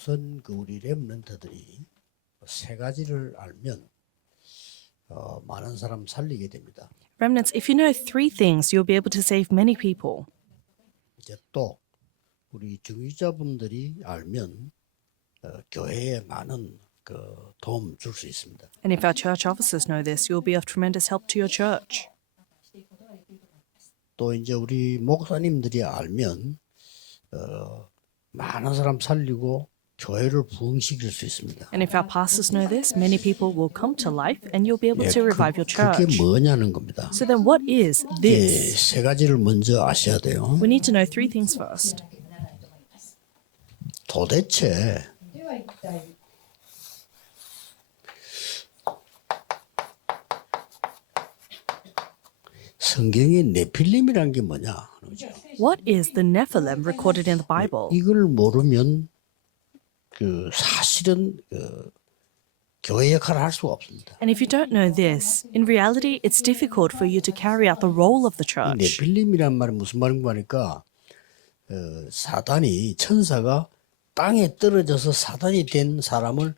우선 그 우리 렘넌트들이 세 가지를 알면 많은 사람 살리게 됩니다. Remnants, if you know three things, you'll be able to save many people. 이제 또 우리 중위자분들이 알면 교회에 많은 그 도움 줄 수 있습니다. And if our church officers know this, you'll be of tremendous help to your church. 또 이제 우리 목사님들이 알면 많은 사람 살리고 교회를 부흥시킬 수 있습니다. And if our pastors know this, many people will come to life and you'll be able to revive your 그게 church. 뭐냐는 겁니다. So then what is this? 세 가지를 먼저 아셔야 돼요. We need to know three things first. 도대체 성경의 네필림이란 게 뭐냐? What is the Nephilim recorded in the Bible? 이걸 모르면 그 사실은 교회 역할을 할 수가 없습니다. And if you don't know this, in reality, it's difficult for you to carry out the role of the church. 네필림이란 말이 무슨 말인가 하니까 사단이 천사가 땅에 떨어져서 사단이 된 사람을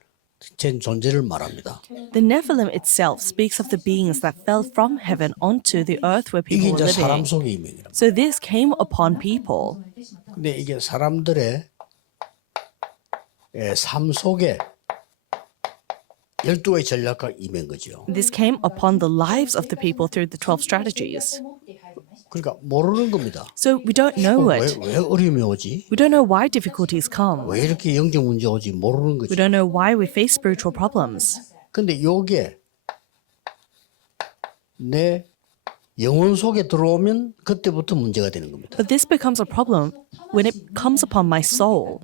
제 존재를 말합니다. The Nephilim itself speaks of the beings that fell from heaven onto the earth where 이게 people 이제 were 사람 living. 속의 이명이랍니다. So this came upon people. 근데 이게 사람들의 삶 속에 12가지 전략과 임한 거죠. This came upon the lives of the people through the 12 strategies. 그러니까 모르는 겁니다. So we don't know it. 왜 어려움이 오지? We don't know why difficulties come. 왜 이렇게 영적 문제 오지? 모르는 We 거죠. don't know why we face spiritual problems. 근데 요게 내 영혼 속에 들어오면 그때부터 문제가 되는 겁니다. But this becomes a problem when it comes upon my soul.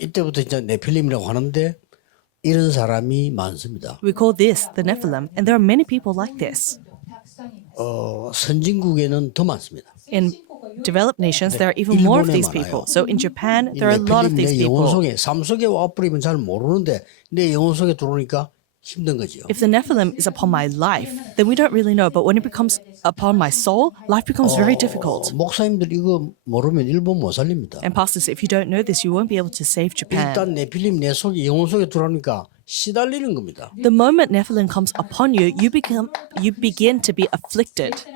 이때부터 이제 네필림이라고 하는데 이런 사람이 많습니다. We call this the Nephilim, and there are many people like this. 선진국에는 더 많습니다. In developed nations, there are even more of 일본에 these 많아요. people. So in Japan, 이 there are a lot of 네필림 these 내 영혼 people. 속에 삶 속에 와버리면 잘 모르는데 내 영혼 속에 들어오니까 힘든 거죠. If the Nephilim is upon my life, then we don't really know. But when it becomes upon my soul, life becomes very difficult. 목사님들 이거 모르면 일본 못 살립니다. And pastors, if you don't know this, you won't be able to save Japan. 일단 네필림 내 속에 영혼 속에 들어오니까 시달리는 겁니다. The moment Nephilim comes upon you, you begin to be afflicted.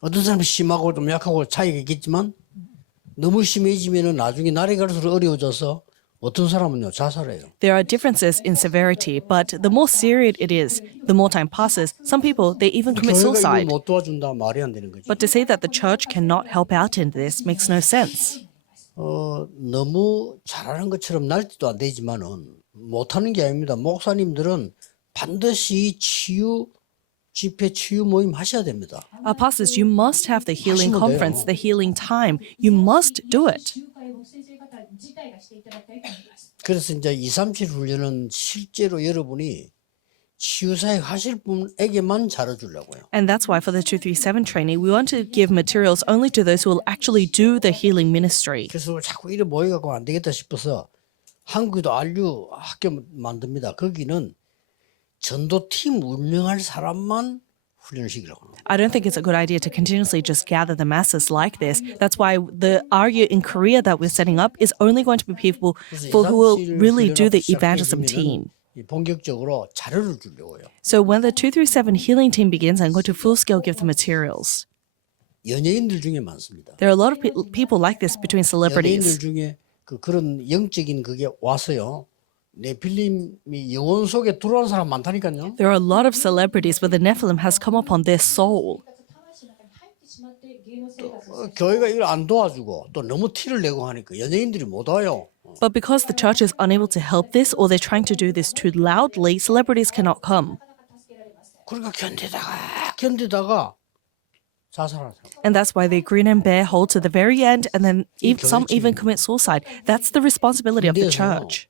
어떤 사람은 심하고 좀 약하고 차이가 있겠지만 너무 심해지면은 나중에 날이 갈수록 어려워져서 어떤 사람은요 자살해요. There are differences in severity, but the more serious it is, the more time passes. Some people, they even commit 교회가 이걸 suicide. 못 도와준다 말이 안 되는 거죠. But to say that the church cannot help out in this makes no sense. 너무 잘하는 것처럼 날지도 안 되지만은 못하는 게 아닙니다. 목사님들은 반드시 치유 집회 치유 모임 하셔야 됩니다. Our pastors, you must have the healing 하시면 conference, 돼요. the healing time. You must do it. 그래서 이제 237 훈련은 실제로 여러분이 치유사역 하실 분에게만 잘해주려고요. And that's why for the 237 training, we want to give materials only to those who will actually do the healing ministry. 그래서 자꾸 이래 모여갖고 안 되겠다 싶어서 한국에도 RU 학교 만듭니다. 거기는 전도팀 운영할 사람만 훈련을 시키려고 합니다. I don't think it's a good idea to continuously just gather the masses like this. That's why the RU in Korea that we're setting up is only going to be people who will really do the evangelism team. 본격적으로 자료를 주려고요. So when the 237 healing team begins, I'm going to full scale give the materials. 연예인들 중에 많습니다. There are a lot of people like this between 연예인들 celebrities. 중에 그런 영적인 그게 와서요. 네필림이 영혼 속에 들어온 사람 많다니까요. There are a lot of celebrities where the Nephilim has come upon their soul. 교회가 이걸 안 도와주고 또 너무 티를 내고 하니까 연예인들이 못 와요. But because the church is unable to help this or they're trying to do this too loudly, celebrities cannot come. 그러니까 견디다가 자살하는 사람. And that's why they grin and bear hold to the very end, and then some even commit suicide. That's the responsibility of the church.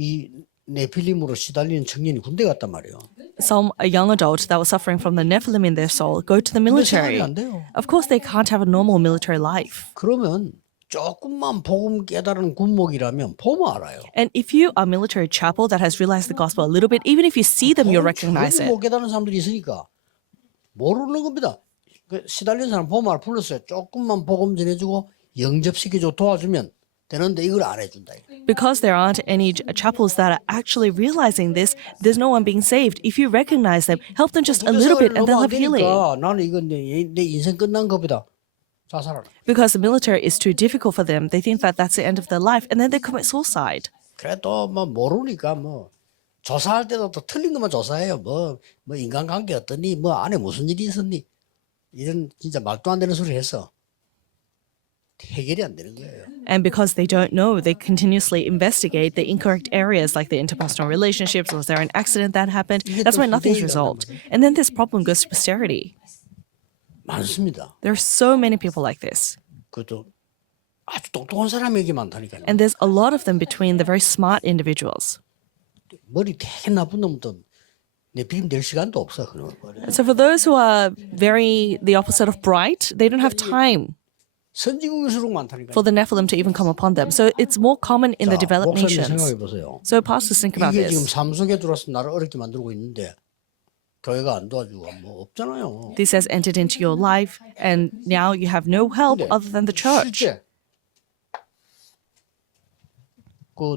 이 네필림으로 시달리는 청년이 군대 갔단 말이에요. Some a young adult that was suffering from the Nephilim in their soul go to the 근데 military. 생활이 안 돼요. Of course, they can't have a normal military life. 그러면 조금만 복음 깨달은 군목이라면 보면 알아요. And if you are military chapel that has realized the gospel a little bit, even if you see them, you'll recognize it. 못 깨달은 사람들이 있으니까 모르는 겁니다. 그 시달린 사람 보면 알 불렀어요. 조금만 복음 전해주고 영접시켜주고 도와주면 되는데 이걸 안 해준다. Because there aren't any chapels that are actually realizing this, there's no one being saved. If you recognize them, help them just a little bit and they'll have healing. 나는 이건 내 인생 끝난 것보다 자살하라. Because the military is too difficult for them, they think that that's the end of their life and then they commit suicide. 그래도 뭐 모르니까 뭐 조사할 때도 또 틀린 것만 조사해요. 뭐 인간관계 어떠니, 뭐 안에 무슨 일이 있었니, 이런 진짜 말도 안 되는 소리 해서 해결이 안 되는 거예요. And because they don't know, they continuously investigate the incorrect areas like the interpersonal relationships. Was there an accident that happened? That's why nothing's resolved. And then this problem goes to posterity. 많습니다. There are so many people like this. 그것도 아주 똑똑한 사람에게 많다니까요. And there's a lot of them between the very smart individuals. 머리 되게 나쁜 놈도 내 비림 될 시간도 없어. 그런 거. So for those who are very the opposite of bright, they don't have time 선진국일수록 많다니까요. for the Nephilim to even come upon them. So it's more common in the developed 목사님 nations. 생각해 보세요. So pastors think about 이게 지금 this. 삶 속에 들어와서 나를 어렵게 만들고 있는데 교회가 안 도와주고 뭐 없잖아요. This has entered into your life, and now you have no help 근데 other than the church. 실제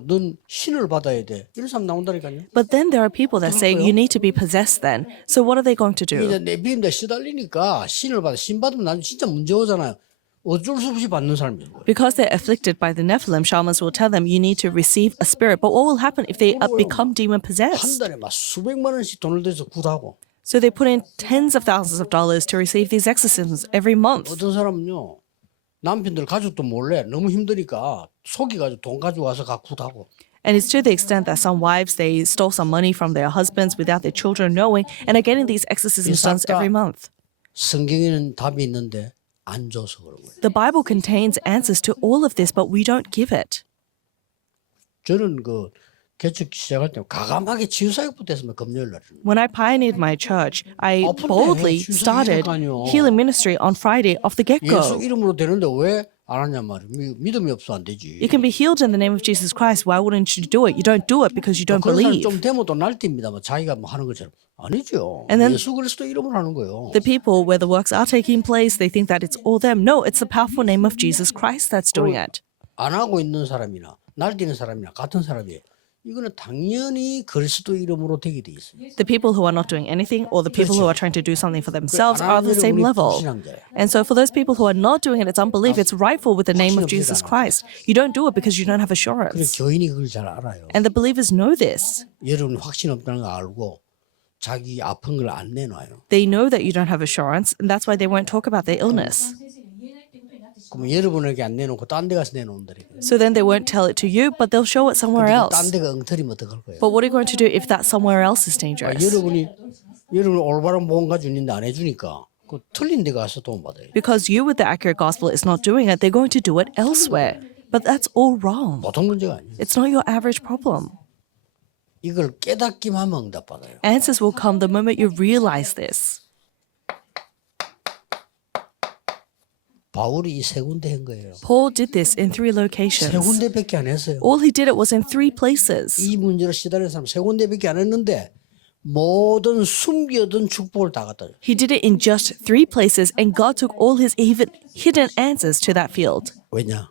넌 신을 받아야 돼. 이런 사람 나온다니까요. But then there are people that say you need to be possessed then. So what are they going to 이제 do? 내 비림대 시달리니까 신을 받아. 신 받으면 나중에 진짜 문제 오잖아요. 어쩔 수 없이 받는 사람이에요. Because they're afflicted by the Nephilim, shamans will tell them you need to receive a spirit. But what will happen if they become demon 한 possessed? 달에 막 수백만 원씩 돈을 대서 굿하고, So they put in tens of thousands of dollars to receive these exorcisms every month. 어떤 사람은요 남편들 가족도 몰래 너무 힘드니까 속이가지고 돈 가지고 와서 가 굿하고. And it's to the extent that some wives, they stole some money from their husbands without their children knowing and are getting these exorcisms done every month. 성경에는 답이 있는데 안 줘서 그런 거예요. The Bible contains answers to all of this, but we don't give it. 저는 그 개척 시작할 때 가감하게 치유사역부터 했으면 금요일 날. When I pioneered my church, I 아픈데 boldly 주사위 started 하니까요. healing ministry on Friday off the 예수 get-go. 이름으로 되는데 왜 안 하냐 말이에요. 믿음이 없어 안 되지. You can be healed in the name of Jesus Christ. Why wouldn't you do it? You don't do it because you don't 그런 사람 believe. 좀 되면 또 날뛰입니다. 뭐 자기가 뭐 하는 것처럼. 아니죠. And then- 예수 그리스도 이름으로 하는 거예요. The people where the works are taking place, they think that it's all them. No, it's the powerful name of Jesus Christ that's doing it. 안 하고 있는 사람이나 날뛰는 사람이나 같은 사람이에요. 이거는 당연히 그리스도 이름으로 되게 돼 있어요. The people who are not doing anything or the people who are trying to do something for themselves 안 are on 하는 the same 우리 level. 불신앙자예요. And so for those people who are not doing it, it's unbelief. It's rightful with the name of Jesus Christ. You don't do it because you don't have 그래 assurance. 교인이 그걸 잘 알아요. And the believers know this. 여러분 확신 없다는 거 알고 자기 아픈 걸 안 내놔요. They know that you don't have assurance, and that's why they won't talk about their illness. 그러면 여러분에게 안 내놓고 딴 데 가서 내놓는다니까. So then they won't tell it to you, but they'll show it somewhere 딴 else. 데가 엉터리면 어떡할 거예요? But what are you going to do if that somewhere else is dangerous? 여러분 올바른 보험 가지고 있는데 안 해주니까 그 틀린 데 가서 도움 받아요. Because you with the accurate gospel is not doing it, they're going to do it elsewhere. But that's all wrong. 보통 문제가 아니에요. It's not your average problem. 이걸 깨닫기만 하면 응답받아요. Answers will come the moment you realize this. 바울이 이 세 군데 한 거예요. Paul did this in 3 세 locations. 군데밖에 안 했어요. All he did it was in 3 places. 이 문제로 시달리는 사람 세 군데밖에 안 했는데 모든 숨겨둔 축복을 다 갖다 줘요. He did it in just 3 places, and God took all his even hidden answers to that field. 왜냐?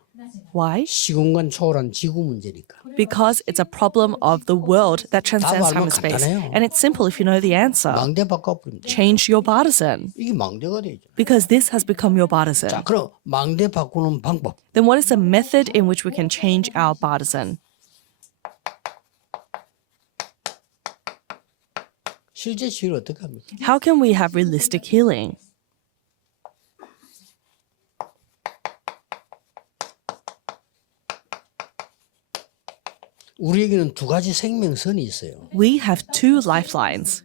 Why? 시공간 초월한 지구 문제니까. Because it's a problem of the world that transcends 답 time 알면 and space. 간단해요. And it's simple if you know the answer. 망대 바꿔버립니다. Change your partisan. 이게 망대가 되죠. Because this has become your partisan. 자, 그럼 망대 바꾸는 방법. Then what is the method in which we can change our partisan? 실제 치유를 어떻게 합니까? How can we have realistic healing? 우리에게는 두 가지 생명선이 있어요. We have 2 lifelines.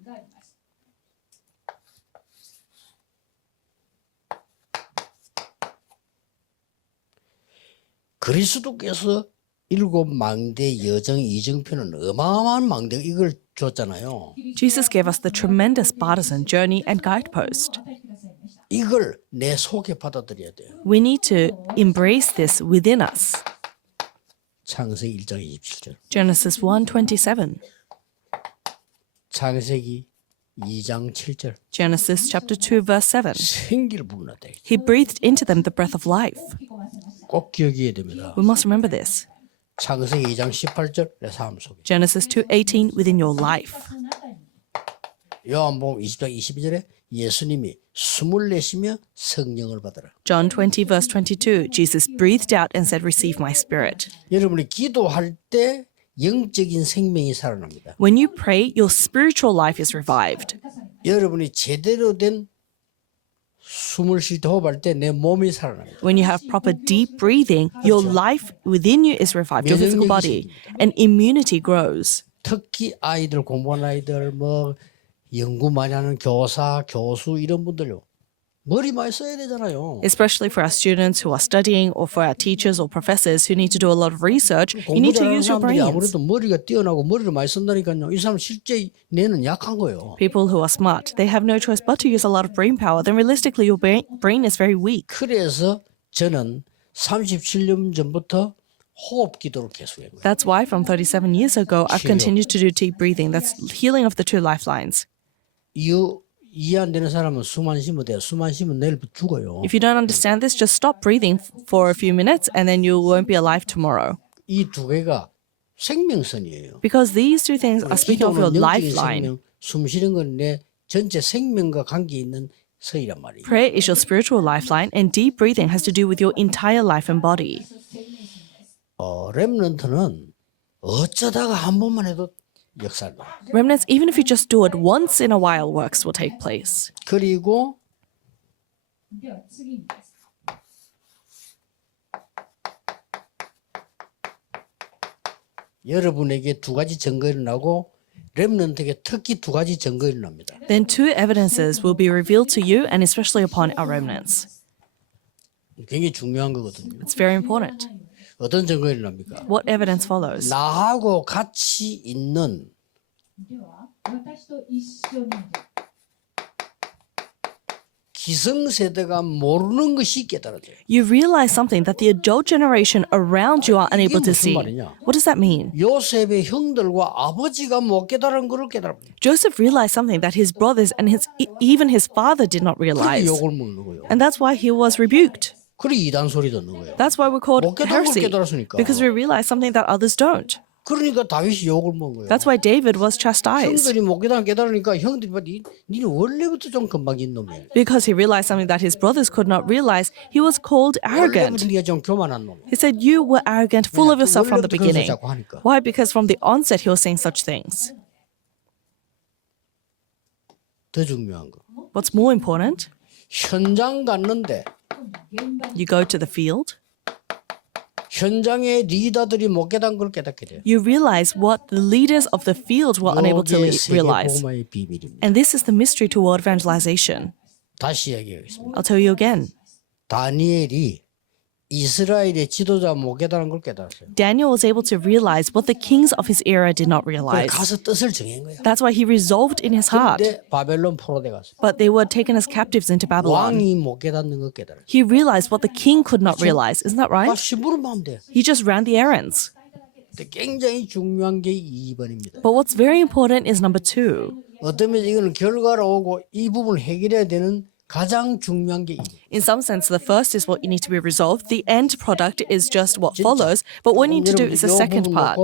그리스도께서 7 망대 여정 이정표는 어마어마한 망대 이걸 줬잖아요. Jesus gave us the tremendous partisan journey and guidepost. 이걸 내 속에 받아들여야 돼요. We need to embrace this within us. 창세기 1장 27절. Genesis 1:27. 창세기 2장 7절. Genesis chapter 2 verse 7. 생기를 불어넣었다. He breathed into them the breath of life. 꼭 기억해야 됩니다. We must remember this. 창세기 2장 18절 내 삶 속에. Genesis 2:18 within your life. 요한복음 20장 22절에 예수님이 숨을 내쉬며 성령을 받으라. John 20 verse 22. Jesus breathed out and said, "Receive my spirit." 여러분이 기도할 때 영적인 생명이 살아납니다. When you pray, your spiritual life is revived. 여러분이 제대로 된 숨을 쉴 때 호흡할 때 내 몸이 살아납니다. When you have proper deep breathing, your life within you is revived, your physical body, and immunity grows. 특히 아이들 공부하는 아이들 뭐 연구 많이 하는 교사, 교수 이런 분들요. 머리 많이 써야 되잖아요. Especially for our students who are studying or for our teachers or professors who need to do a lot of research, you 공부 need to 잘하는 use your 사람들이 brains. 아무래도 머리가 뛰어나고 머리를 많이 쓴다니까요. 이 사람 실제 뇌는 약한 거예요. People who are smart, they have no choice but to use a lot of brain power. Then realistically, your brain is very weak. 그래서 저는 37년 전부터 호흡 기도를 계속해요. That's why from 37 years ago, I've continued to do deep breathing. That's healing of the two lifelines. 이해 안 되는 사람은 숨 안 쉬면 돼요. 숨 안 쉬면 내일 죽어요. If you don't understand this, just stop breathing for a few minutes and then you won't be alive tomorrow. 이 두 개가 생명선이에요. Because these two things are speaking of your 기도는 영적인 lifeline. 생명, 숨 쉬는 건 내 전체 생명과 관계 있는 서이란 말이에요. Prayer is your spiritual lifeline, and deep breathing has to do with your entire life and body. 렘넌트는 어쩌다가 한 번만 해도 역사를 놔요. Remnants, even if you just do it once in a while, works will take place. 그리고 여러분에게 두 가지 증거가 일어나고 렘넌트에게 특히 두 가지 증거가 일어납니다. Then two evidences will be revealed to you, and especially upon our remnants. 굉장히 중요한 거거든요. It's very important. 어떤 증거가 일어납니까? What evidence follows? 나하고 같이 있는 では私と一緒にいる 기성세대가 모르는 것이 깨달아져요. You realize something that the adult generation around you are unable to 무슨 see. 말이냐? What does that mean? 요셉의 형들과 아버지가 못 깨달은 것을 깨달아버려요. Joseph realized something that his brothers and even his father did not 그게 realize. 욕을 먹는 거예요. And that's why he was rebuked. 그래 이단 소리 듣는 거예요. That's why we're called 못 깨달은 걸 heresy. 깨달았으니까. Because we realize something that others don't. 그러니까 다윗이 욕을 먹은 거예요. That's why David was chastised. 형들이 못 깨달으니까 형들이 봐, 니는 원래부터 좀 건방진 놈이야. Because he realized something that his brothers could not realize, he was called arrogant. 원래부터 네가 좀 교만한 놈이야. He said, "You were arrogant, full of yourself from the 원래부터 그런 소리 beginning." 자꾸 하니까. Why? Because from the onset he was saying such things. 더 중요한 거. What's more important? 현장 갔는데 You go to the field, 현장의 리더들이 못 깨달은 걸 깨닫게 돼요. you realize what the leaders of the field were unable to 이게 세계 realize. 복음화의 비밀입니다. And this is the mystery to world evangelization. 다시 이야기하겠습니다. I'll tell you again. 다니엘이 이스라엘의 지도자 못 깨달은 걸 깨달았어요. Daniel was able to realize what the kings of his era did not 그래 realize. 가서 뜻을 정한 거야. That's why he resolved in his heart. 근데 바벨론 포로돼 갔어. But they were taken as captives into Babylon. 왕이 못 깨닫는 걸 깨달았어. He realized what the king could not realize. Isn't that 아, right? 심부름 하면 돼. He just ran the errands. 근데 굉장히 중요한 게 2번입니다. But what's very important is number 2. 어떤 면에서 이거는 결과로 오고 이 부분을 해결해야 되는 가장 중요한 게 2. In some sense, the first is what you need to be resolved. The end product is just what follows. But what you need to do is the second part.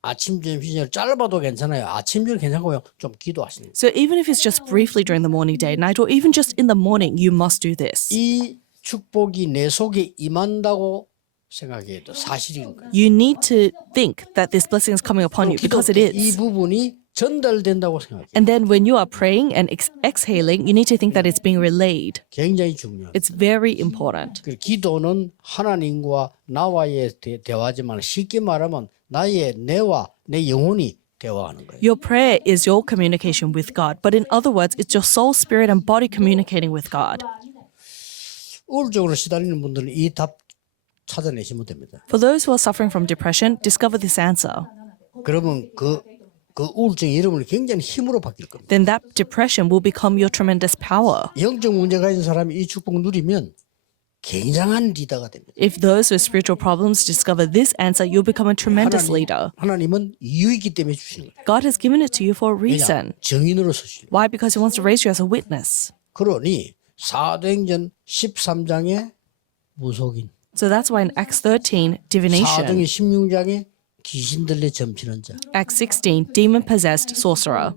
아침 점심 저녁 짧아도 괜찮아요. 아침 저녁 괜찮고요. 좀 기도하시는 거예요. So even if it's just briefly during the morning, day, night, or even just in the morning, you must do this. 이 축복이 내 속에 임한다고 생각해도 사실인 거예요. You need to think that this blessing is coming upon you because it 이 is. 부분이 전달된다고 생각해요. And then when you are praying and exhaling, you need to think that it's being relayed. 굉장히 중요해요. It's very important. 그 기도는 하나님과 나와의 대화지만 쉽게 말하면 나의 뇌와 내 영혼이 대화하는 거예요. Your prayer is your communication with God. But in other words, it's your soul, spirit, and body communicating with God. 우울증으로 시달리는 분들은 이 답 찾아내시면 됩니다. For those who are suffering from depression, discover this answer. 그러면 그 우울증이 여러분을 굉장히 힘으로 바뀔 겁니다. Then that depression will become your tremendous power. 영적 문제 가진 사람이 이 축복 누리면 굉장한 리더가 됩니다. If those with spiritual problems discover this answer, you'll become a tremendous leader. 하나님은 이유이기 때문에 주시는 거예요. God has given it to you for a 왜냐? reason. 정인으로 서시려. Why? Because He wants to raise you as a witness. 그러니 사도행전 13장에 무속인, So that's why in Acts 13, 사도행 divination. 16장에 귀신 들려 점치는 자, Acts 16, demon-possessed sorcerer.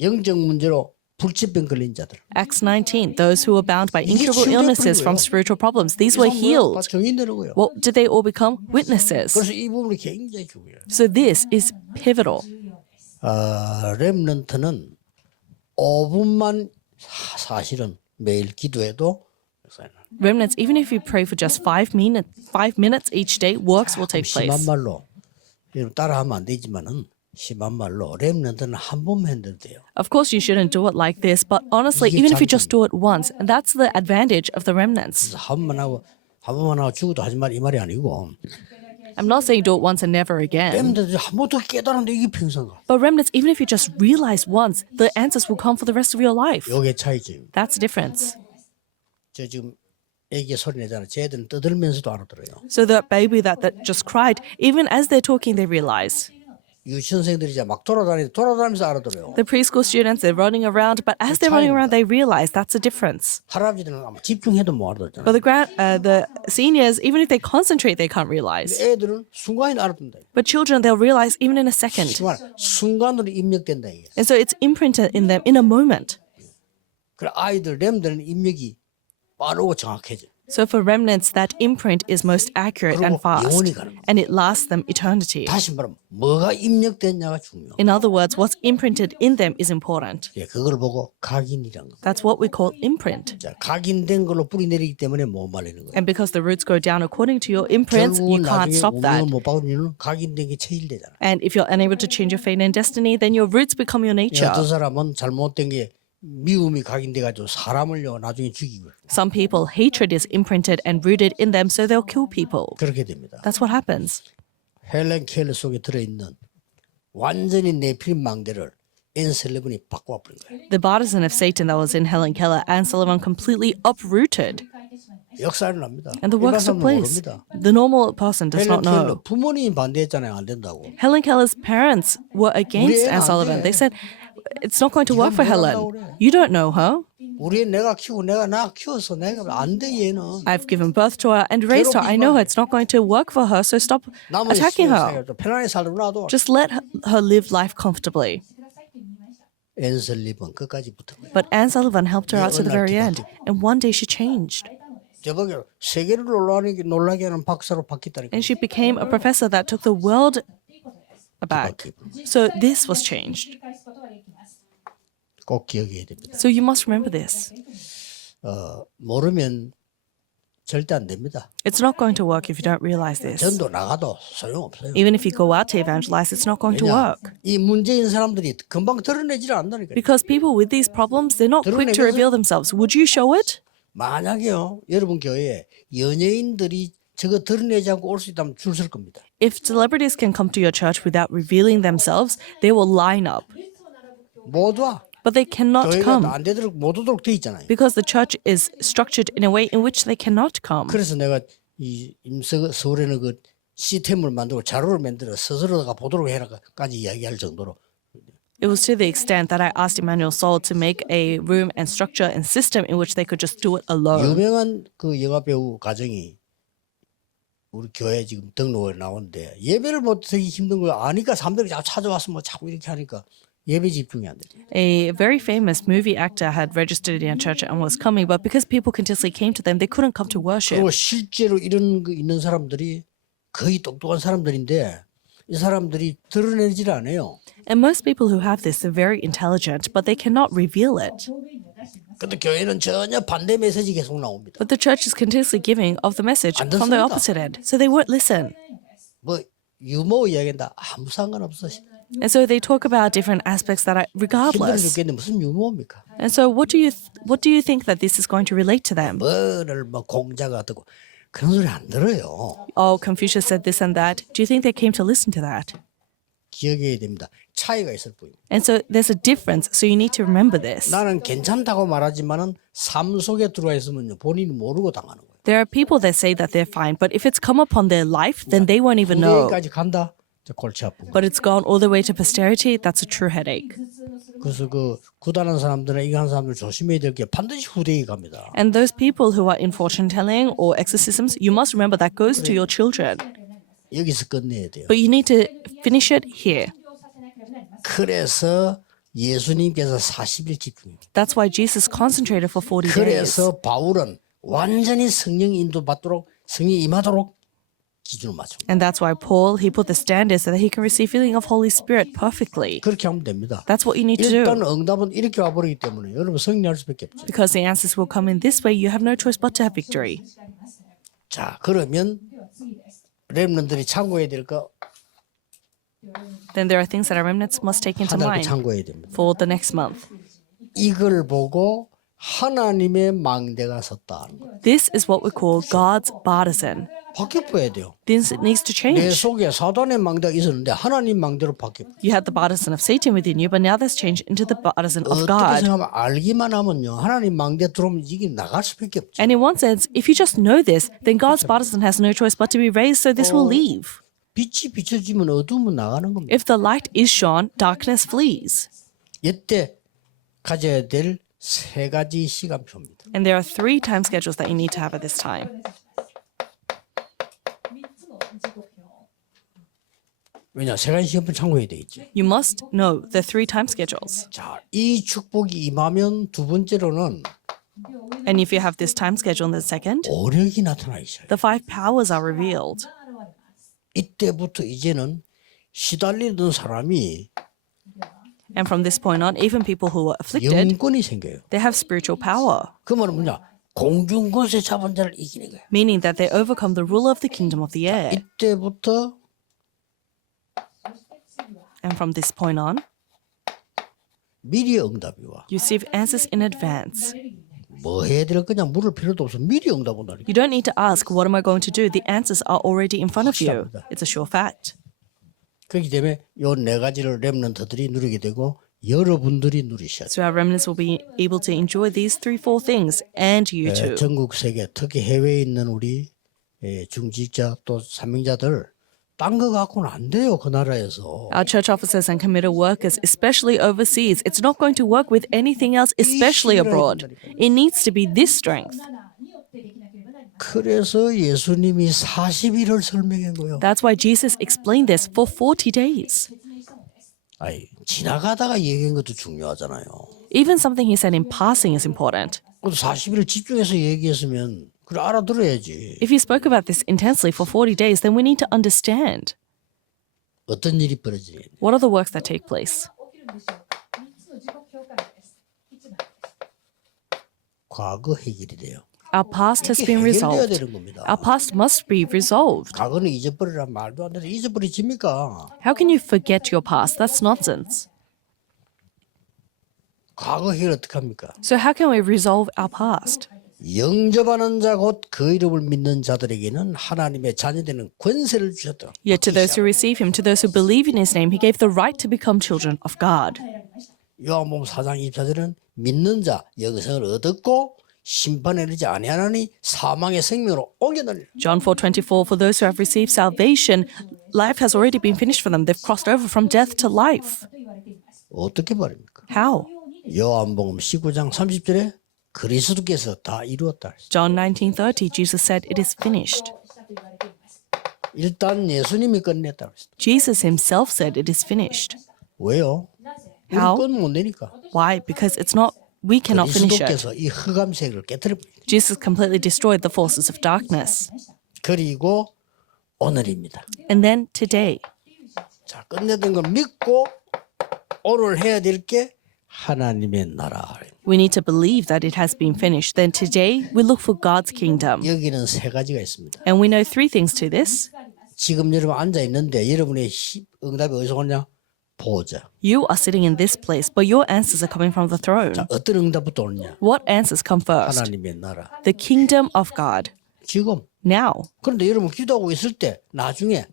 영적 문제로 불치병 걸린 자들. Acts 19, those who were bound by 이게 incurable illnesses 치유되어버린 from 거예요. spiritual problems. These were 다 healed. 정인 되는 거예요. What did they all become? Witnesses. 그래서 이 부분이 굉장히 중요해요. So this is pivotal. 렘넌트는 5분만 사실은 매일 기도해도 Remnants, even if you pray for just 5 minutes each day, works will take 심한 place. 말로 여러분 따라하면 안 되지만은 심한 말로 렘넌트는 한 번만 해도 돼요. Of course, you shouldn't do it like this, but honestly, 이게 even if you just 장점이에요. do it once, and that's the advantage of the remnants. 그래서 한 번만 하고 죽어도 하지 말 이 말이 아니고 I'm not saying do it once and never again. 렘넌트 한 번 더 깨달았는데 이게 평생가. But remnants, even if you just realize once, the answers will come for the rest of your life. 요게 차이점입니다. That's the difference. 저 지금 애기 소리 내잖아요. 쟤들은 떠들면서도 알아들어요. So the baby that just cried, even as they're talking, they realize. 유치원생들이 이제 막 돌아다니면서 알아들어요. The preschool students, they're running around, but as they're running around, they realize that's the difference. 할아버지들은 아마 집중해도 못 알아듣잖아요. But the seniors, even if they concentrate, they can't realize. 애들은 순간에 알아듣는다. But children, they'll realize even in a second. 순간으로 입력된다 이게. And so it's imprinted in them in a moment. 그래 아이들 렘들은 입력이 빠르고 정확해져. So for remnants, that imprint is most accurate and 그리고 fast, 영원히 가는 거예요. and it lasts them eternity. 다시 말하면 뭐가 입력됐냐가 중요. In other words, what's imprinted in them is important. 예, 그걸 보고 각인이란 거. That's what we call imprint. 자, 각인된 걸로 뿌리 내리기 때문에 못 말리는 거예요. And because the roots go down according to your imprints, you 결국은 can't 나중에 stop that. 운명을 못 받은 이유는 각인된 게 체질되잖아. And if you're unable to change your fate and destiny, then your roots become your nature. 어떤 사람은 잘못된 게 미움이 각인돼가지고 사람을요 나중에 죽이고 Some people, hatred is imprinted and rooted in them, so they'll kill people. 그렇게 됩니다. That's what happens. 헬렌 켈러 속에 들어있는 완전히 내필 망대를 앤셀레븐이 바꿔버린 거예요. The partisan of Satan that was in Helen Keller, Anne Sullivan, completely uprooted. 역사를 납니다. And the works took 일반 사람은 place. 모릅니다. The normal person does 헬렌 not know. 켈러 부모님이 반대했잖아요. 안 된다고. Helen Keller's parents were against 우리 애는 Anne 안 Sullivan. 돼. They said, it's not going to work for 뭘 Helen. 한다고 그래. You don't know her. 우리 애 내가 키우고 나 키워서 내가 안 돼 얘는. I've given birth to her and raised her. I know her. It's not going to work for her, so stop 나머지 attacking her. 편안히 살고 놔도 Just let her live life comfortably. 앤셀레븐 끝까지 붙은 거예요. But Anne Sullivan helped her out to the 어느 날 very end. And one day she changed. 저보게 세계를 놀라게 하는 박사로 바뀌었다니까. And she became a professor that took the world aback. So this was changed. 꼭 기억해야 됩니다. So you must remember this. 모르면 절대 안 됩니다. It's not going to work if you don't realize this. 전도 나가도 소용없어요. Even if you go out to evangelize, it's not going to 왜냐? work. 이 문제인 사람들이 금방 드러내질 않는다니까요. Because people with these problems, they're not quick to reveal themselves. Would you show it? 만약에요, 여러분 교회에 연예인들이 저거 드러내지 않고 올 수 있다면 줄 설 겁니다. If celebrities can come to your church without revealing themselves, they will line up. 못 와. But they cannot 교회가 come 안 되도록 못 오도록 돼 있잖아요. because the church is structured in a way in which they cannot come. 그래서 내가 이 서울에는 그 시스템을 만들고 자료를 만들어 스스로가 보도록 해라까지 이야기할 정도로 It was to the extent that I asked Emmanuel Sol to make a room and structure and system in which they could just do it alone. 유명한 그 영화 배우 가정이 우리 교회 지금 등록에 나오는데 예배를 못 드리기 힘든 걸 아니까 사람들이 자꾸 찾아와서 뭐 자꾸 이렇게 하니까 예배 집중이 안 돼. A very famous movie actor had registered in a church and was coming, but because people continuously came to them, they couldn't come to worship. 그리고 실제로 이런 거 있는 사람들이 거의 똑똑한 사람들인데 이 사람들이 드러내질 않아요. And most people who have this are very intelligent, but they cannot reveal it. 근데 교회는 전혀 반대 메시지 계속 나옵니다. But the church is continuously giving of the message 안 from the 듣습니다. opposite end, so they won't listen. 뭐 유머 이야기한다 아무 상관없어. And so they talk about different aspects that are 힘들어 regardless. 죽겠는데 무슨 유머입니까? And so what do you think that this is going to relate to them? 뭐를 뭐 공자가 어떻고 그런 소리 안 들어요. Oh, Confucius said this and that. Do you think they came to listen to that? 기억해야 됩니다. 차이가 있을 뿐입니다. And so there's a difference, so you need to remember this. 나는 괜찮다고 말하지만은 삶 속에 들어와 있으면 본인이 모르고 당하는 거예요. There are people that say that they're fine, but if it's come upon their life, then they won't even know. 후대까지 간다. 저 골치 아픈 거. But it's gone all the way to posterity. That's a true headache. 그래서 그 구단한 사람들은 이간 사람들 조심해야 될 게 반드시 후대에 갑니다. And those people who are in fortune telling or exorcisms, you must remember that goes to your children. 여기서 끝내야 돼요. But you need to finish it here. 그래서 예수님께서 40일 집중해요. That's why Jesus concentrated for 40 days. 그래서 바울은 완전히 성령 인도받도록 성령 임하도록 기준을 맞춥니다. And that's why Paul, he put the standards so that he can receive filling of Holy Spirit perfectly. 그렇게 하면 됩니다. That's what you need to 일단 do. 응답은 이렇게 와버리기 때문에 여러분 승리할 수밖에 없죠. Because the answers will come in this way, you have no choice but to have victory. 자, 그러면 렘넌들이 참고해야 될 거 Then there are things that our remnants must take into 하나를 mind 참고해야 됩니다. for the next month. 이걸 보고 하나님의 망대가 섰다. This is what we call God's partisan. 바뀌어야 돼요. This needs to 내 change. 속에 사단의 망대가 있었는데 하나님 망대로 바뀌어. You had the partisan of Satan within you, but now that's changed into the partisan of 어떻게 God. 생각하면 알기만 하면요. 하나님 망대 들어오면 이게 나갈 수밖에 없죠. And in one sense, if you just know this, then God's partisan has no choice but to be raised, so this will leave. 빛이 비춰지면 어둠은 나가는 겁니다. If the light is shone, darkness flees. 이때 가져야 될 세 가지 시간표입니다. And there are 3 time schedules that you need to have at this time. 왜냐? 세 가지 시간표 참고해야 되겠죠. You must know the 3 time schedules. 자, 이 축복이 임하면 두 번째로는 And if you have this time schedule in the second, 오력이 나타나 있어요. the 5 powers are revealed. 이때부터 이제는 시달리던 사람이 And from this point on, even people who are afflicted, 영권이 생겨요. they have spiritual power, 그 말은 뭐냐? 공중권세 잡은 자를 이기는 거예요. meaning that they overcome the ruler of the kingdom of the air. 이때부터 And from this point on, 미리 응답이 와. you receive answers in advance. 뭐 해야 될 거냐 물을 필요도 없어. 미리 응답 온다니까. You don't need to ask, what am I going to do? The answers are already in front of you. It's a sure fact. 그렇기 때문에 요 네 가지를 렘넌트들이 누리게 되고 여러분들이 누리셔야 돼요. So our remnants will be able to enjoy these 3-4 things, and you too. 전국 세계 특히 해외에 있는 우리 중직자 또 사명자들 딴 거 갖고는 안 돼요. 그 나라에서. Our church officers and committed workers, especially overseas, it's not going to work with anything else, especially abroad. It needs to be this strength. 그래서 예수님이 40일을 설명한 거예요. That's why Jesus explained this for 40 days. 아이, 지나가다가 얘기한 것도 중요하잖아요. Even something he said in passing is important. 그것도 40일을 집중해서 얘기했으면 그걸 알아들어야지. If he spoke about this intensely for 40 days, then we need to understand. 어떤 일이 벌어지냐. What are the works that take place? 과거 해결이 돼요. Our past has 이게 been 해결돼야 resolved. 되는 겁니다. Our past must be resolved. 과거는 잊어버리란 말도 안 돼서 잊어버리집니까? How can you forget your past? That's nonsense. 과거 해결 어떻게 합니까? So how can we resolve our past? 영접하는 자 곧 그 이름을 믿는 자들에게는 하나님의 자녀되는 권세를 주셨다. Yet to those who receive him, to those who believe in his name, he gave the right to become children of God. 요한복음 4장 24절은 믿는 자 영생을 얻었고 심판에 이르지 아니하나니 사망의 생명으로 옮겨다니라. John 4:24, for those who have received salvation, life has already been finished for them. They've crossed over from death to life. 어떻게 말입니까? How? 요한복음 19장 30절에 그리스도께서 다 이루었다. John 19:30, Jesus said, it is finished. 일단 예수님이 끝냈다. Jesus himself said it is finished. 왜요? 우리 How? 끝못 내니까. Why? Because it's not, we cannot finish it. 그리스도께서 이 흑암 세계를 깨뜨려버립니다. Jesus completely destroyed the forces of darkness. 그리고 오늘입니다. And then today, 자, 끝내던 걸 믿고 오늘 해야 될 게 하나님의 나라. we need to believe that it has been finished. Then today, we look for God's kingdom. 여기는 세 가지가 있습니다. And we know 3 things to this. 지금 여러분 앉아 있는데 여러분의 응답이 어디서 오냐? 보호자. You are sitting in this place, but your answers are coming from the throne. 자, 어떤 응답부터 오느냐? What answers come first? 하나님의 나라. The kingdom of God. 지금. Now, 그런데 여러분 기도하고 있을 때 나중에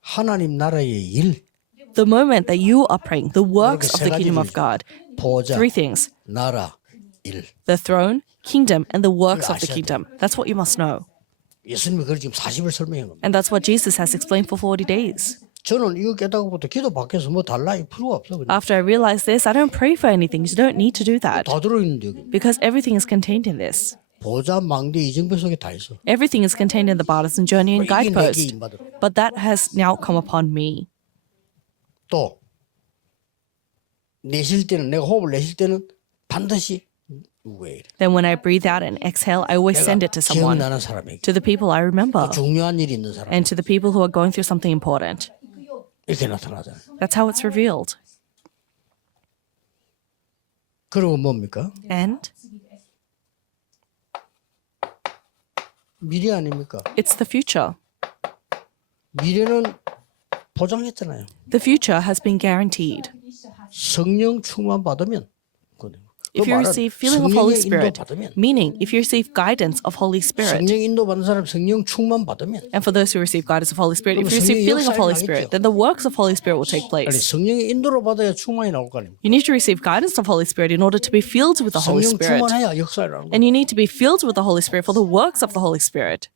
하나님 나라의 일, the moment that you are praying, the works of 세 the kingdom of 가지를 God. 보호자, 3 things. 나라, 일. The throne, kingdom, and the works of the 아셔야 kingdom. That's what you must know. 예수님이 그걸 지금 40일 설명한 겁니다. And that's what Jesus has explained for 40 days. 저는 이거 깨닫고부터 기도 밖에서 뭐 달라 이 필요가 없어. 그냥 After I realized this, I don't pray for anything. You don't need to do that 다 들어있는데 여기. because everything is contained in this. 보좌 망대 이정표 속에 다 있어. Everything is contained in the Partisan Journey and 이게 내게 Guidepost. 임받으라. But that has now come upon me. 또 내쉴 때는 내가 호흡을 내쉴 때는 반드시 누구에게 Then when I breathe out and exhale, I always send it to someone, 기억나는 사람에게 to the people I remember, 중요한 일이 있는 사람 and to the people who are going through something important. 이렇게 나타나잖아요. That's how it's revealed. 그리고 뭡니까? And 미래 아닙니까? it's the future. 미래는 보장했잖아요. The future has been guaranteed. 성령 충만 받으면 If you receive feeling of Holy Spirit, 받으면 meaning if you receive guidance of Holy Spirit, 성령 인도 받는 사람 성령 충만 받으면 and for those who receive guidance of Holy Spirit, if you 그럼 receive 성령의 feeling of 역사가 Holy 나겠죠. Spirit, then the works of Holy Spirit will take 아니 place. 성령의 인도로 받아야 충만이 나올 거 아닙니까? You need to receive guidance of Holy Spirit in order to be filled with the Holy 성령 Spirit. 충만해야 역사를 하는 거예요. And you need to be filled with the Holy Spirit for the works of the Holy Spirit.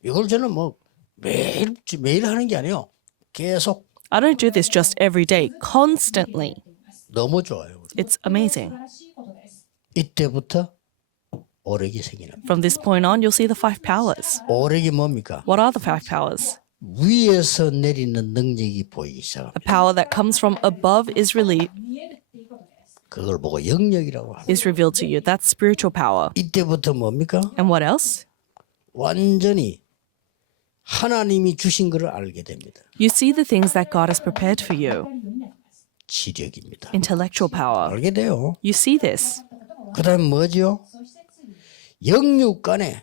이걸 저는 뭐 매일 하는 게 아니에요. 계속 I don't do this just every day, constantly. 너무 좋아요. It's amazing. しいことです。 이때부터 오력이 생기는. From this point on, you'll see the 5 powers. 오력이 뭡니까? What are the 5 powers? 위에서 내리는 능력이 보이기 시작합니다. A power that comes from above is 그걸 보고 영역이라고 합니다. is revealed to you. That's spiritual power. 이때부터 뭡니까? And what else? 완전히 하나님이 주신 것을 알게 됩니다. You see the things that God has prepared for you. 지력입니다. Intellectual power. 알게 돼요. You see this. 그 다음에 뭐죠? 영육 간에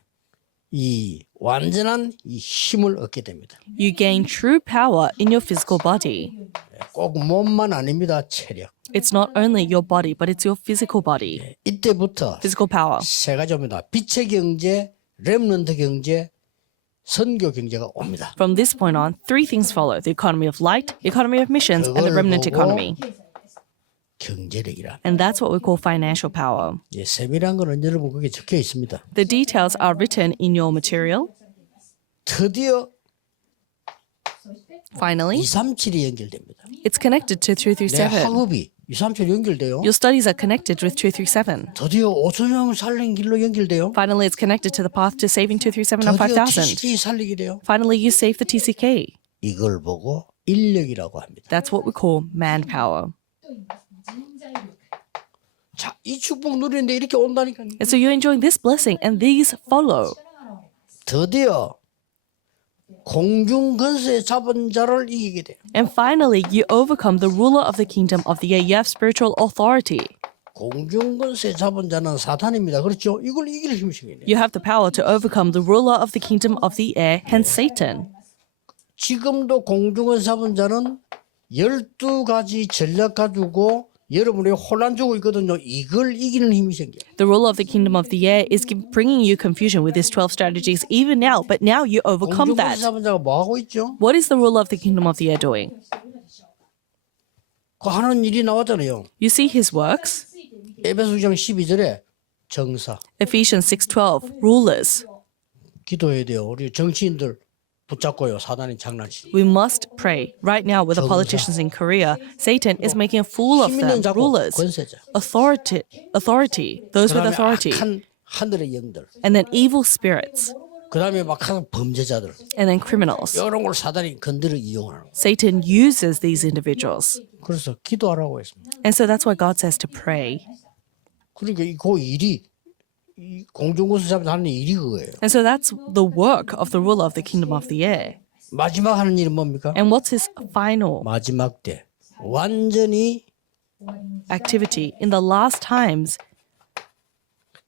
이 완전한 이 힘을 얻게 됩니다. You gain true power in your physical body. 꼭 몸만 아닙니다. 체력. It's not only your body, but it's your physical body. 이때부터 Physical power. 세 가지입니다. 빛의 경제, 렘넌트 경제, 선교 경제가 옵니다. From this point on, 3 things follow: the economy of light, economy of missions, and the 그걸 remnant 보고 economy. 경제력이라. And that's what we call financial power. 예, 세밀한 거는 여러분 거기에 적혀 있습니다. The details are written in your material. 드디어 Finally, 237이 연결됩니다. it's connected to 2 through 내 7. 학업이 237 연결돼요. Your studies are connected with 2 through 7. 드디어 5천명 살린 길로 연결돼요. Finally, it's connected to the path to saving 2 through 7 and 드디어 5,000. TCK 살리게 돼요. Finally, you save the TCK. 이걸 보고 인력이라고 합니다. That's what we call manpower. 人材力。 자, 이 축복 누리는데 이렇게 온다니까요. And so you're enjoying this blessing, and these follow. 드디어 공중 근세 잡은 자를 이기게 돼요. And finally, you overcome the ruler of the kingdom of the air. You have spiritual authority. 공중 근세 잡은 자는 사탄입니다. 그렇죠? 이걸 이길 힘이 생기네. You have the power to overcome the ruler of the kingdom of the air, hence Satan. 지금도 공중을 잡은 자는 12가지 전략 가지고 여러분이 혼란 주고 있거든요. 이걸 이기는 힘이 생겨요. The ruler of the kingdom of the air is bringing you confusion with his 12 strategies even now, but now you overcome 공중을 that. 잡은 자가 뭐 하고 있죠? What is the ruler of the kingdom of the air doing? 그 하는 일이 나왔잖아요. You see his works. 에베소장 12절에 정사 Ephesians 6:12, rulers. 기도해야 돼요. 우리 정치인들 붙잡고요. 사단이 장난치. We must pray. Right now, with the politicians in Korea, Satan is making a fool of 힘 them. 있는 자고 Rulers, 권세자. authority, those with 그다음에 authority, 악한 하늘의 영들. and then evil spirits, 그다음에 막한 범죄자들. and then criminals. 이런 걸 사단이 건드려 이용하는 거예요. Satan uses these individuals. 그래서 기도하라고 했습니다. And so that's why God says to pray. 그러니까 그 일이 이 공중군수 잡아서 하는 일이 그거예요. And so that's the work of the ruler of the kingdom of the air. 마지막 하는 일은 뭡니까? And what's his final 마지막 때 완전히 activity? In the last times,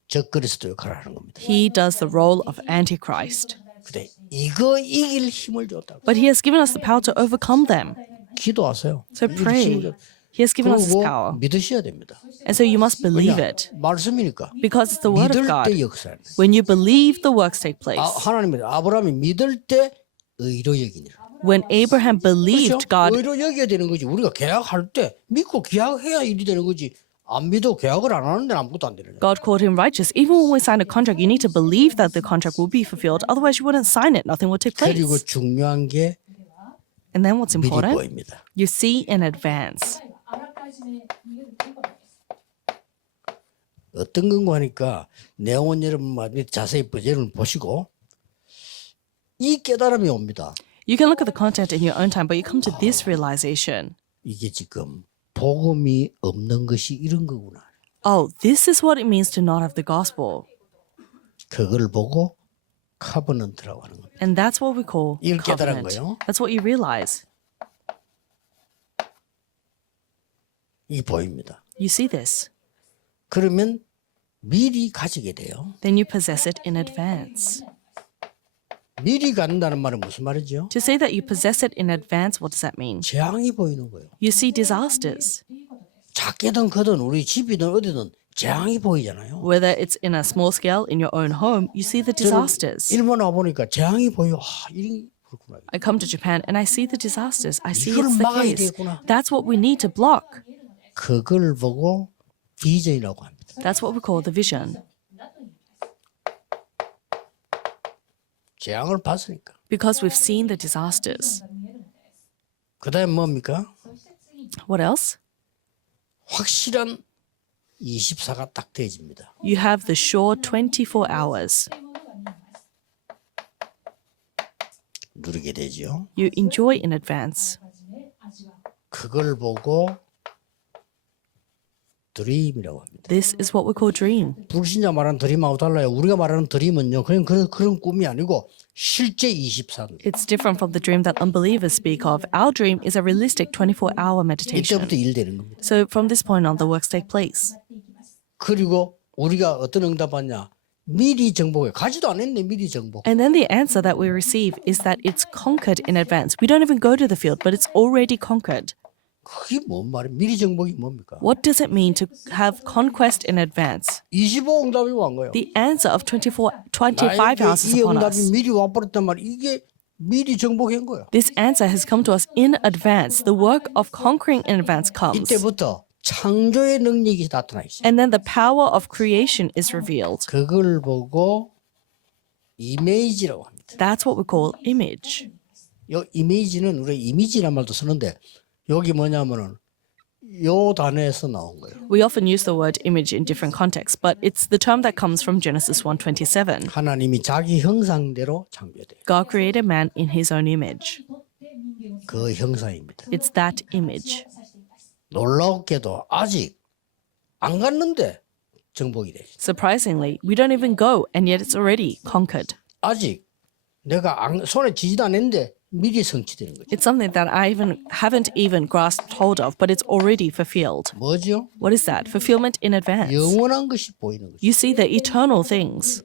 적그리스도 역할을 하는 겁니다. he does the role of Antichrist. 근데 이거 이길 힘을 줬다고. But he has given us the power to overcome them. 기도하세요. So 이길 힘을 pray. 줬- He has given us his 그리고 power. 믿으셔야 됩니다. And so you must believe it. 말씀이니까. Because it's the word of 믿을 God. 때 역사는. When you believe, the works take place. 하나님이 아브라함이 믿을 때 의로 여기니라. When Abraham believed 그렇죠? God, 의로 여겨야 되는 거지. 우리가 계약할 때 믿고 계약해야 일이 되는 거지. 안 믿어 계약을 안 하는데 아무것도 안 되는 거야. God called him righteous. Even when we sign a contract, you need to believe that the contract will be fulfilled. Otherwise, you wouldn't sign it. Nothing will take 그리고 place. 중요한 게 And then what's 미리 important? 보입니다. You see in advance. あらかじめ見えるということです。 어떤 건가 하니까 내용은 여러분 자세히 여러분 보시고 이 깨달음이 옵니다. You can look at the content in your own time, but you come to this realization. 이게 지금 복음이 없는 것이 이런 거구나. Oh, this is what it means to not have the gospel. 그걸 보고 카버넌트라고 하는 겁니다. And that's what we call 이걸 깨달은 covenant. 거예요. That's what you realize. 이게 보입니다. You see this. 그러면 미리 가지게 돼요. Then you possess it in advance. 미리 갖는다는 말은 무슨 말이죠? To say that you possess it in advance, what does that mean? 재앙이 보이는 거예요. You see disasters. 작게든 크든 우리 집이든 어디든 재앙이 보이잖아요. Whether it's in a small scale in your own home, you see the 저는 disasters. 일본 와 보니까 재앙이 보여. 이런 그렇구나. I come to Japan and I see the disasters. I see 이걸 it's the 막아야 case. 되겠구나. That's what we need to block. 그걸 보고 비전이라고 합니다. That's what we call the vision. 재앙을 봤으니까. Because we've seen the disasters. 그다음에 뭡니까? What else? 확실한 24가 딱 되어집니다. You have the sure 24 hours. 누리게 되죠. You enjoy in advance. 그걸 보고 드림이라고 합니다. This is what we call dream. 불신자 말하는 드림하고 달라요. 우리가 말하는 드림은요. 그런 꿈이 아니고 실제 24입니다. It's different from the dream that unbelievers speak of. Our dream is a realistic 24-hour meditation. 이때부터 일되는 겁니다. So from this point on, the works take place. 그리고 우리가 어떤 응답하냐? 미리 정복해. 가지도 않았네. 미리 정복. And then the answer that we receive is that it's conquered in advance. We don't even go to the field, but it's already conquered. 그게 뭔 말이에요? 미리 정복이 뭡니까? What does it mean to have conquest in advance? 25 응답이 온 거예요. The answer of 25 나에게 hours is 이 upon 응답이 us. 미리 와버렸단 말이에요. 이게 미리 정복한 거예요. This answer has come to us in advance. The work of conquering in advance comes. 이때부터 창조의 능력이 나타나 있어요. And then the power of creation is revealed. 그걸 보고 이미지라고 합니다. That's what we call image. 이 이미지는 우리 이미지란 말도 쓰는데 여기 뭐냐면은 요 단어에서 나온 거예요. We often use the word image in different contexts, but it's the term that comes from Genesis 1:27. 하나님이 자기 형상대로 창조돼요. God created man in his own image. 그 형상입니다. It's that image. 놀랍게도 아직 안 갔는데 정복이 돼요. Surprisingly, we don't even go, and yet it's already conquered. 아직 내가 손에 쥐지도 않았는데 미리 성취되는 거죠. It's something that I haven't even grasped hold of, but it's already fulfilled. 뭐죠? What is that? Fulfillment in advance. 영원한 것이 보이는 거죠. You see the eternal things.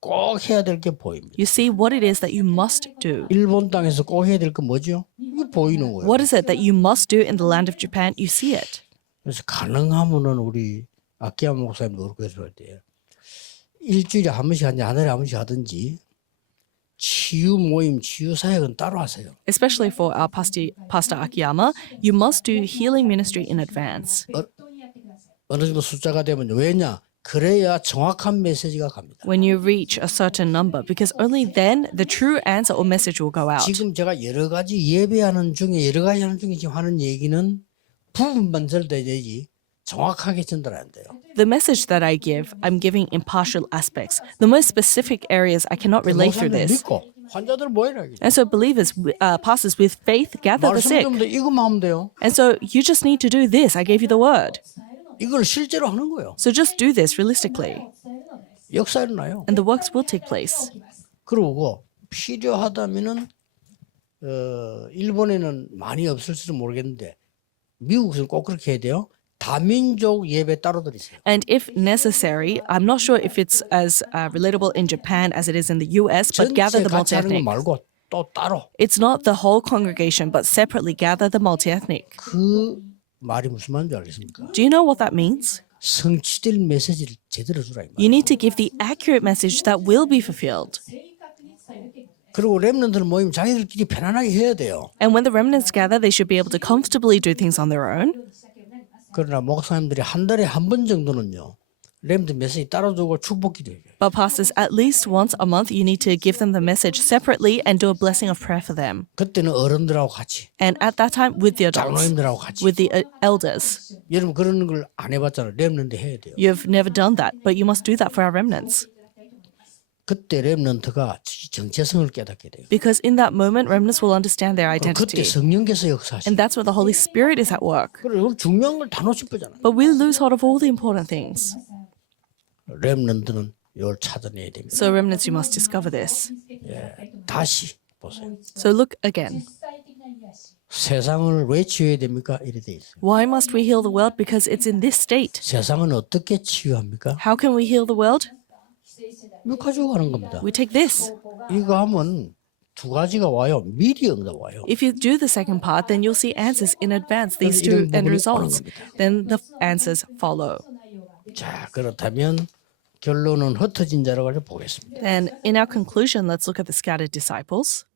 꼭 해야 될 게 보입니다. You see what it is that you must do. 일본 땅에서 꼭 해야 될 건 뭐죠? 이게 보이는 거예요. What is it that you must do in the land of Japan? You see it. 그래서 가능하면은 우리 아키야마 목사님도 그렇게 해서 할 때 일주일에 한 번씩 하든지 한 달에 한 번씩 하든지 치유 모임, 치유 사역은 따로 하세요. Especially for our Pastor Akiyama, you must do healing ministry in advance. 어느 정도 숫자가 되면 왜냐? 그래야 정확한 메시지가 갑니다. When you reach a certain number, because only then the true answer or message will go out. 지금 제가 여러 가지 예배하는 중에 여러 가지 하는 중에 지금 하는 얘기는 부분만 전달되지 정확하게 전달 안 돼요. The message that I give, I'm giving in partial aspects. The most specific areas I cannot relate through 목사님들 this. 믿고 환자들 모이라. And so believers, pastors with faith, gather the 말씀 sick. 좀 더 이것만 하면 돼요. And so you just need to do this. I gave you the word. 이걸 실제로 하는 거예요. So just do this realistically, 역사 일어나요. and the works will take place. 그러고 필요하다면은 일본에는 많이 없을지도 모르겠는데 미국에서는 꼭 그렇게 해야 돼요. 다민족 예배 따로 드리세요. And if necessary, I'm not sure if it's as relatable in Japan as it is in the US, but gather 전체 the 같이 하는 거 multi-ethnic. 말고 또 따로. It's not the whole congregation, but separately gather the multi-ethnic. 그 말이 무슨 말인지 알겠습니까? Do you know what that means? 성취될 메시지를 제대로 주라 이 말. You need to give the accurate message that will be fulfilled. 그리고 렘넌트들 모이면 자기들끼리 편안하게 해야 돼요. And when the remnants gather, they should be able to comfortably do things on their own. 그러나 목사님들이 한 달에 한 번 정도는요. 렘드 메시지 따라주고 축복기도 해요. But pastors, at least once a month, you need to give them the message separately and do a blessing of prayer for them. 그때는 어른들하고 같이, And at that time, with the adults, 장로님들하고 같이. with the elders. 여러분 그런 걸 안 해봤잖아요. 렘넌트 해야 돼요. You've never done that, but you must do that for our remnants. 그때 렘넌트가 정체성을 깨닫게 돼요. Because in that moment, remnants will understand their 그때 identity. 성령께서 역사하시고. And that's where the Holy Spirit is at work. 그리고 중요한 걸 다 놓칠 거잖아요. But we lose hold of all the important things. 렘넌트는 이걸 찾아내야 됩니다. So, remnants, you must discover this. 다시 보세요. So, look again. 実際的な癒し 세상을 왜 치유해야 됩니까? 이래 돼 있어요. Why must we heal the world? Because it's in this state. 세상은 어떻게 치유합니까? How can we heal the world? 이거 가지고 가는 겁니다. We take this. 이거 하면 두 가지가 와요. 미리 응답 와요. If you do the second part, then you'll see answers in advance, these 이런 two end 부분이 results. 오는 겁니다. Then the answers follow. 자, 그렇다면 결론은 흩어진 자로 가지고 보겠습니다. Then, in our conclusion, let's look at the scattered disciples.